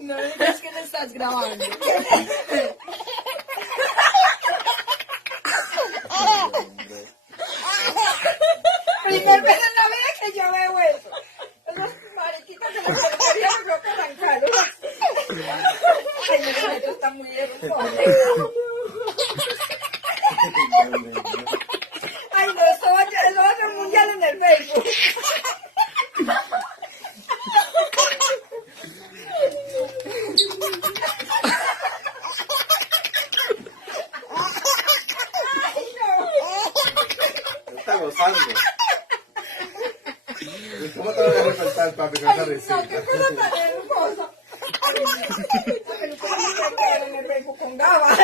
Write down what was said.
No digas que lo estás grabando. Primer vez en la vida que yo veo eso. Esos mariquitas que me querían ropa arrancar. Ay, no, esto está muy hermoso. Ay, no, eso va a ser mundial en el Facebook. Está gozando. ¿Cómo te voy a resaltar, papi, con esa risita? No, qué cosa tan hermosa. Ay, no, la peluca no me queda en el Facebook con gabas.